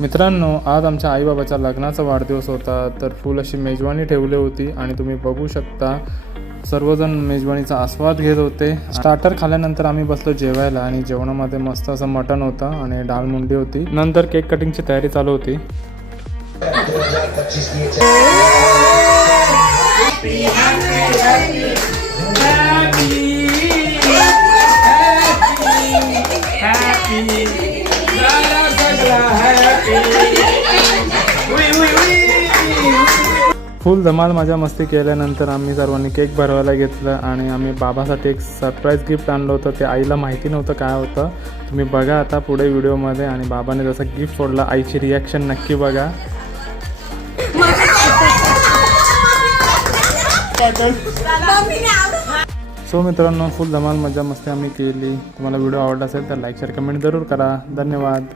मित्रांनो, आज आमच्या आईबाबाच्या लग्नाचा वाढदिवस होता, तर फुल अशी मेजवानी ठेवली होती आणि तुम्ही बघू शकता सर्वजण मेजवानीचा आस्वाद घेत होते। स्टार्टर खाल्यानंतर आम्ही बसलो जेवायला आणि जेवणामध्ये मस्त असं मटण होतं आणि डाळ मुंडी होती। नंतर केक कटिंगची तयारी चालू होती। फुल धमाल मजा मस्ती केल्यानंतर आम्ही सर्वांनी केक भरवायला घेतलं आणि आम्ही बाबासाठी एक सरप्राईज गिफ्ट आणलं होतं। ते आईला माहिती नव्हतं काय होतं, तुम्ही बघा आता पुढे व्हिडिओमध्ये। आणि बाबाने जसं गिफ्ट सोडलं आईची रिॲक्शन नक्की बघा। सो मित्रांनो, फुल धमाल मजा मस्ती आम्ही केली। तुम्हाला व्हिडिओ आवडला असेल तर लाईक शेअर कमेंट जरूर करा। धन्यवाद।